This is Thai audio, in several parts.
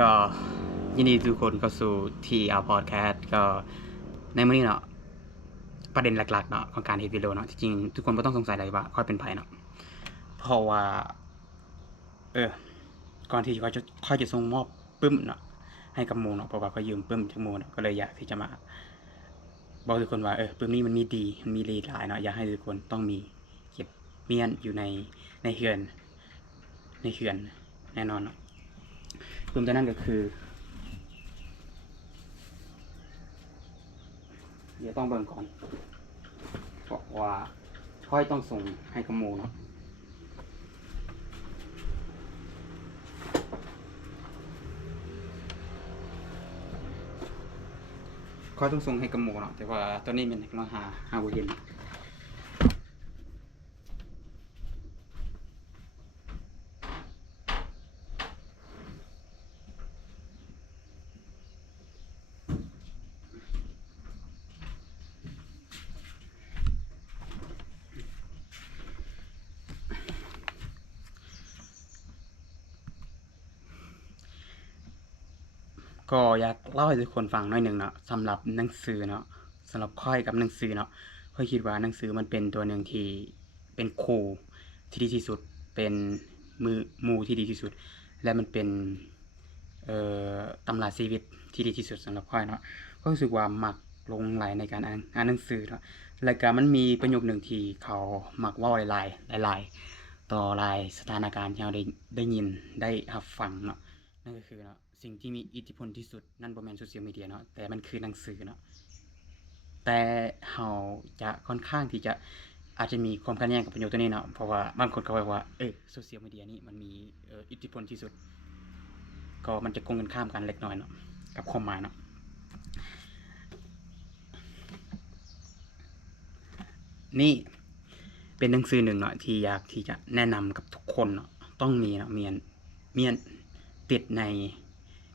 ก็ยินดีทุกคนเข้าสู่ TR Podcast ก็ในมื้อนี้เนาะประเด็นหลักๆเนาะของการเฮ็ดวิดีโอเนาะที่จริงทุกคนบ่ต้องสงสัยเลยว่าข้อยเป็นไผเนาะเพราะว่าเออก่อนที่ข้อยจะส่งมอบปึ้มเนาะให้กับหมู่เนาะเพราะว่าข้อยยืมปึ้มจากหมู่เนาะก็เลยอยากที่จะมาบอกทุกคนว่าปึ้มนี้มันมีดีมันมีหลายเนาะอยากให้ทุกคนต้องมีเก็บเมียนอยู่ในเรือนแน่นอนเนาะปึ้มตัวนั้นก็คือเดี๋ยวต้องเบิ่งก่อนเพราะว่าค่อยต้องส่งให้กับหมู่เนาะค่อยต้องส่งให้กับหมู่เนาะแต่ว่าตอนนี้มันกำลังหาบ่เห็นก็อยากเล่าให้ทุกคนฟังหน่อยหนึ่งเนาะสำหรับหนังสือเนาะสำหรับค่อยกับหนังสือเนาะค่อยคิดว่าหนังสือมันเป็นตัวหนึ่งที่เป็นครูที่ดีที่สุดเป็นหมู่ที่ดีที่สุดและมันเป็นตำราชีวิตที่ดีที่สุดสำหรับค่อยเนาะก็รู้สึกว่ามักหลงใหลในการอ่านหนังสือเนาะแล้วก็มันมีประโยคหนึ่งที่เขามักเว้าหลายๆต่อหลายสถานการณ์ที่เราได้ยินได้รับฟังเนาะนั่นก็คือเนาะสิ่งที่มีอิทธิพลที่สุดนั่นบ่แม่นโซเชียลมีเดียเนาะแต่มันคือหนังสือเนาะแต่เราจะค่อนข้างที่จะอาจจะมีความขัดแย้งกับประโยคตัวนี้เนาะเพราะว่าบางคนก็บอกว่าโซเชียลมีเดียนี่มันมีอิทธิพลที่สุดก็มันจะตรงกันข้ามกันเล็กน้อยเนาะกับความหมายเนาะนี่เป็นหนังสือหนึ่งเนาะที่อยากที่จะแนะนำกับทุกคนเนาะต้องมีเนาะเมียนติดใน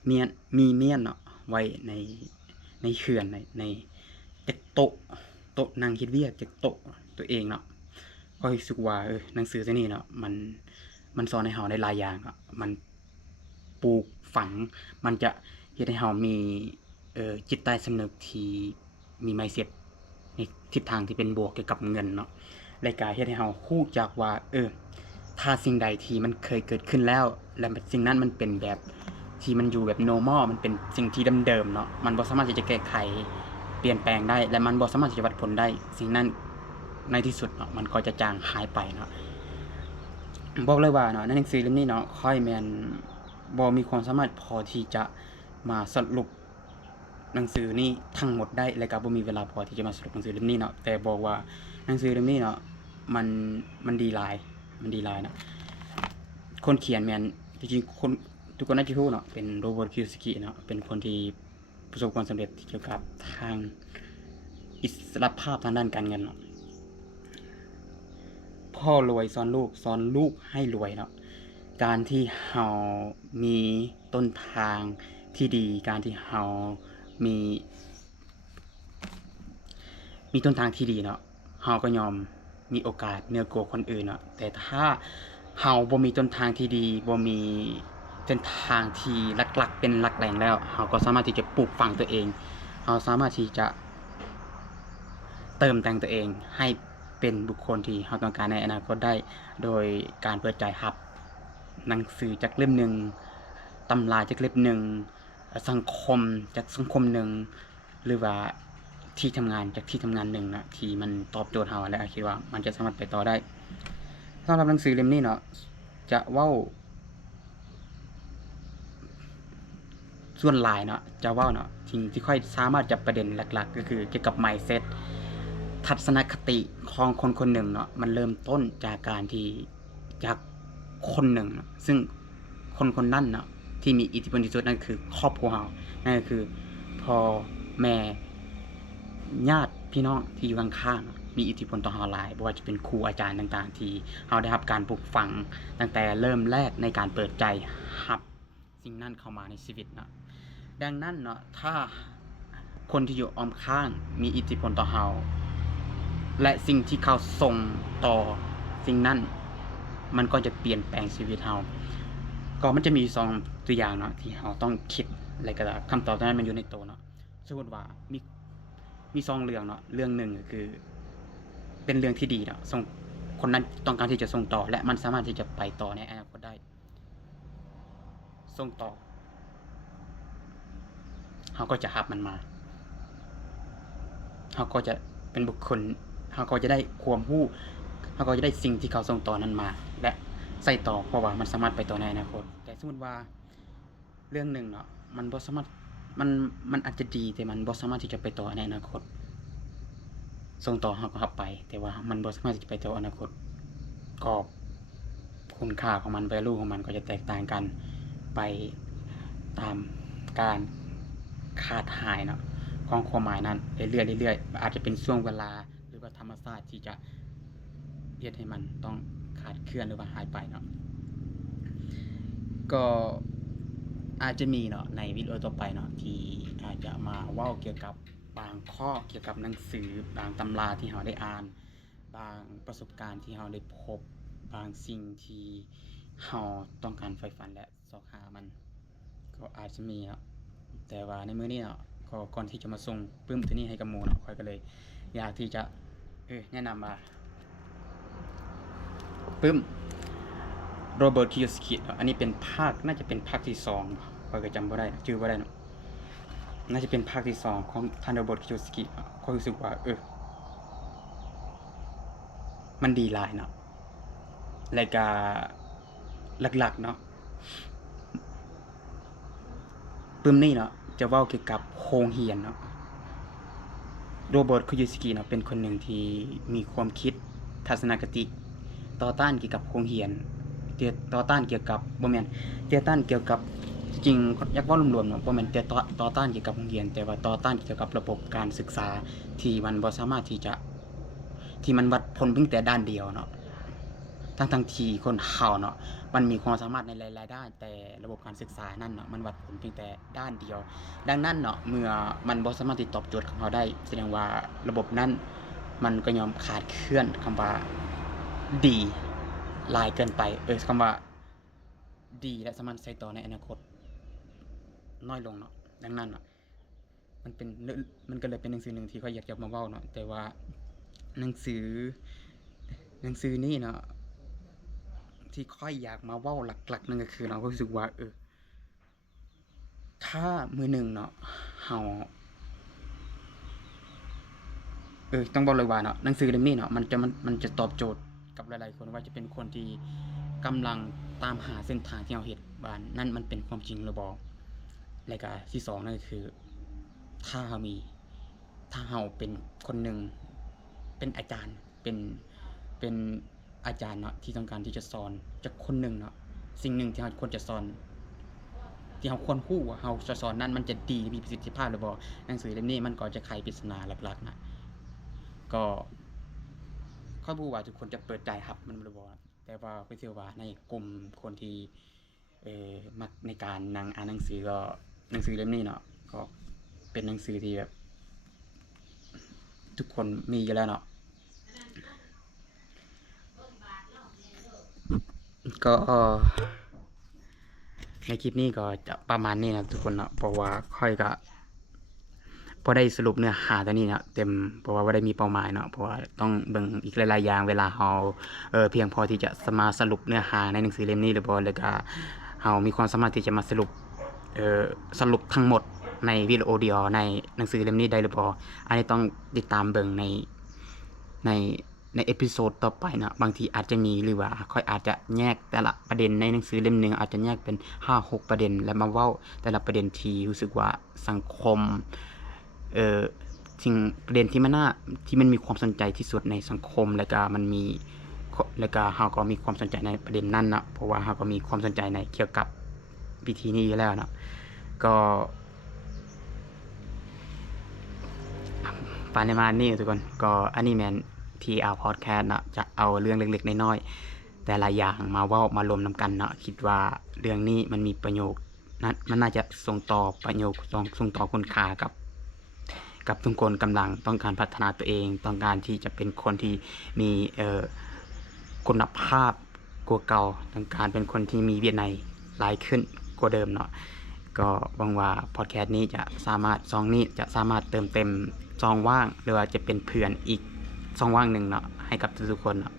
เมียนเนาะไว้ในเขื่อนในจักโต๊ะนั่งเฮ็ดเวียกจักโต๊ะตัวเองเนาะก็รู้สึกว่าหนังสือตัวนี้เนาะมันสอนให้เราได้หลายอย่างเนาะมันปลูกฝังมันจะเฮ็ดให้เรามีจิตใต้สำนึกที่มี mindset ในทิศทางที่เป็นบวกเกี่ยวกับเงินเนาะและก็เฮ็ดให้เรารู้จักว่าถ้าสิ่งใดที่มันเคยเกิดขึ้นแล้วและสิ่งนั้นมันเป็นแบบที่มันอยู่แบบ normal มันเป็นสิ่งที่เดิมๆเนาะมันบ่สามารถที่จะแก้ไขเปลี่ยนแปลงได้และมันบ่สามารถที่จะวัดผลได้สิ่งนั้นในที่สุดเนาะมันก็จะจางหายไปเนาะบอกเลยว่าเนาะในหนังสือเล่มนี้เนาะค่อยแม่นบ่มีความสามารถพอที่จะมาสรุปหนังสือนี้ทั้งหมดได้และก็บ่มีเวลาพอที่จะมาสรุปหนังสือเล่มนี้เนาะแต่บอกว่าหนังสือเล่มนี้เนาะมันดีหลายเนาะคนเขียนแม่นจริงๆคนทุกคนน่าจะรู้เนาะเป็นโรเบิร์ต คิวซากิเนาะเป็นคนที่ประสบความสำเร็จเกี่ยวกับทางอิสรภาพทางด้านการเงินเนาะพ่อรวยสอนลูกให้รวยเนาะการที่เรามีต้นทางที่ดีการที่เรามีต้นทางที่ดีเนาะเราก็ยอมมีโอกาสเหนือกว่าคนอื่นเนาะแต่ถ้าเราบ่มีต้นทางที่ดีบ่มีเส้นทางที่หลักๆเป็นหลักแหล่งแล้วเราก็สามารถที่จะปลูกฝังตัวเองเราสามารถที่จะเติมแต่งตัวเองให้เป็นบุคคลที่เราต้องการในอนาคตได้โดยการเปิดใจรับหนังสือจากเล่มหนึ่งตำราจากเล่มหนึ่งสังคมจากสังคมหนึ่งหรือว่าที่ทำงานจากที่ทำงานหนึ่งนะที่มันตอบโจทย์เราและคิดว่ามันจะสามารถไปต่อได้สำหรับหนังสือเล่มนี้เนาะจะเว้าส่วนหลายเนาะจะเว้าเนาะที่ค่อยสามารถจับประเด็นหลักๆก็คือเกี่ยวกับ mindset ทัศนคติของคนคนหนึ่งเนาะมันเริ่มต้นจากการที่จากคนหนึ่งซึ่งคนนั้นเนาะที่มีอิทธิพลที่สุดนั่นคือครอบครัวเรานั่นก็คือพ่อแม่ญาติพี่น้องที่อยู่ข้างๆมีอิทธิพลต่อเราหลายบ่ว่าจะเป็นครูอาจารย์ต่างๆที่เราได้รับการปลูกฝังตั้งแต่เริ่มแรกในการเปิดใจรับสิ่งนั้นเข้ามาในชีวิตเนาะดังนั้นเนาะถ้าคนที่อยู่อ้อมข้างมีอิทธิพลต่อเราและสิ่งที่เขาส่งต่อสิ่งนั้นมันก็จะเปลี่ยนแปลงชีวิตเรา ก็มันจะมี2ตัวอย่างเนาะที่เราต้องคิดแล้วก็คำตอบตรงนั้นมันอยู่ในตัวเนาะสมมุติว่ามี2เรื่องเนาะเรื่องหนึ่งก็คือเป็นเรื่องที่ดีเนาะส่งคนนั้นต้องการที่จะส่งต่อและมันสามารถที่จะไปต่อในอนาคตได้ส่งต่อเราก็จะรับมันมาเราก็จะเป็นบุคคลเราก็จะได้ความรู้เราก็จะได้สิ่งที่เขาส่งต่อนั้นมาและใส่ต่อเพราะว่ามันสามารถไปต่อในอนาคตแต่สมมุติว่าเรื่องหนึ่งเนาะมันบ่สามารถมันอาจจะดีแต่มันบ่สามารถที่จะไปต่อในอนาคตส่งต่อเราก็รับไปแต่ว่ามันบ่สามารถที่จะไปต่ออนาคตก็คุณค่าของมัน value ของมันก็จะแตกต่างกันไปตามการขาดหายเนาะของความหมายนั้นเรื่อยๆอาจจะเป็นช่วงเวลาหรือว่าธรรมชาติที่จะเฮ็ดให้มันต้องขาดเคลื่อนหรือว่าหายไปเนาะก็อาจจะมีเนาะในวิดีโอต่อไปเนาะที่อาจจะมาเว้าเกี่ยวกับบางข้อเกี่ยวกับหนังสือบางตำราที่เราได้อ่านบางประสบการณ์ที่เราได้พบบางสิ่งที่เราต้องการใฝ่ฝันและเสาะหามันก็อาจจะมีเนาะแต่ว่าในมื้อนี้เนาะก็ก่อนที่จะมาส่งปึ้มตัวนี้ให้กับหมู่เนาะข้อยก็เลยอยากที่จะแนะนำว่าปึ้มโรเบิร์ต คิโยสกิอันนี้เป็นภาคน่าจะเป็นภาคที่2ข้อยก็จำบ่ได้ชื่อบ่ได้เนาะน่าจะเป็นภาคที่2ของท่านโรเบิร์ต คิโยสกิข้อยรู้สึกว่ามันดีหลายเนาะแล้วก็หลักๆเนาะปึ้มนี่เนาะจะเว้าเกี่ยวกับโรงเรียนเนาะโรเบิร์ต คิโยสกิเนาะเป็นคนหนึ่งที่มีความคิดทัศนคติต่อต้านเกี่ยวกับโรงเรียนต่อต้านเกี่ยวกับบ่แม่นต่อต้านเกี่ยวกับจริงๆอยากเว้ารวมๆเนาะบ่แม่นแต่ต่อต้านเกี่ยวกับโรงเรียนแต่ว่าต่อต้านเกี่ยวกับระบบการศึกษาที่มันบ่สามารถที่จะที่มันวัดผลเพียงแต่ด้านเดียวเนาะทั้งที่คนเราเนาะมันมีความสามารถในหลายๆด้านแต่ระบบการศึกษานั้นเนาะมันวัดผลเพียงแต่ด้านเดียวดังนั้นเนาะเมื่อมันบ่สามารถที่ตอบโจทย์ของเราได้แสดงว่าระบบนั้นมันก็ย่อมขาดเคลื่อนคำว่าดีหลายเกินไปคำว่าดีและสามารถใช้ต่อในอนาคตน้อยลงเนาะดังนั้นเนาะมันก็เลยเป็นหนังสือหนึ่งที่ข้อยอยากจะมาเว้าเนาะแต่ว่าหนังสือนี้เนาะที่ข้อยอยากมาเว้าหลักๆนั่นก็คือเนาะก็รู้สึกว่าถ้ามื้อหนึ่งเนาะเฮาต้องบอกเลยว่าเนาะหนังสือเล่มนี้เนาะมันจะตอบโจทย์กับหลายๆคนว่าจะเป็นคนที่กำลังตามหาเส้นทางที่เราเฮ็ดว่านั่นมันเป็นความจริงหรือบ่แล้วก็ที่2นั่นก็คือถ้าเราเป็นคนหนึ่งเป็นอาจารย์เป็นอาจารย์เนาะที่ต้องการที่จะสอนจักคนหนึ่งเนาะสิ่งหนึ่งที่เราควรจะสอนที่เราควรรู้ว่าเราจะสอนนั้นมันจะดีมีประสิทธิภาพหรือบ่หนังสือเล่มนี้มันก็จะไขปริศนาหลักๆนะก็ข้อยบ่รู้ว่าทุกคนจะเปิดใจรับมันหรือบ่แต่ว่าข้อยเชื่อว่าในกลุ่มคนที่มักในการนั่งอ่านหนังสือก็หนังสือเล่มนี้เนาะก็เป็นหนังสือที่แบบทุกคนมีอยู่แล้วเนาะก็ในคลิปนี้ก็จะประมาณนี้นะทุกคนเนาะเพราะว่าข้อยก็บ่ได้สรุปเนื้อหาตัวนี้เนาะเต็มเพราะว่าบ่ได้มีเป้าหมายเนาะเพราะว่าต้องเบิ่งอีกหลายๆอย่างเวลาเราเพียงพอที่จะมาสรุปเนื้อหาในหนังสือเล่มนี้หรือบ่แล้วก็เรามีความสามารถที่จะมาสรุปทั้งหมดในวิดีโอเดียวในหนังสือเล่มนี้ได้หรือบ่อันนี้ต้องติดตามเบิ่งในเอพิโซดต่อไปเนาะบางทีอาจจะมีหรือว่าค่อยอาจจะแยกแต่ละประเด็นในหนังสือเล่มนึงอาจจะแยกเป็น 5-6 ประเด็นแล้วมาเว้าแต่ละประเด็นที่รู้สึกว่าสังคมสิ่งประเด็นที่มันมีความสนใจที่สุดในสังคมแล้วก็เราก็มีความสนใจในประเด็นนั้นเนาะเพราะว่าเราก็มีความสนใจในเกี่ยวกับวิธีนี้อยู่แล้วเนาะก็ประมาณนี้ทุกคนก็อันนี้แม่น TR Podcast เนาะจะเอาเรื่องเล็กๆน้อยๆแต่ละอย่างมาเว้ามารวมนำกันเนาะคิดว่าเรื่องนี้มันมีประโยชน์มันน่าจะส่งต่อประโยชน์ส่งต่อคุณค่ากับทุกคนกำลังต้องการพัฒนาตัวเองต้องการที่จะเป็นคนที่มีคุณภาพกว่าเก่าต้องการเป็นคนที่มีวินัย หลายขึ้นกว่าเดิมเนาะก็หวังว่าพอดแคสต์นี้จะสามารถช่องนี้จะสามารถเติมเต็มช่องว่างหรือว่าจะเป็นเพื่อนอีกช่องว่างหนึ่งเนาะให้กับทุกๆคนเนาะ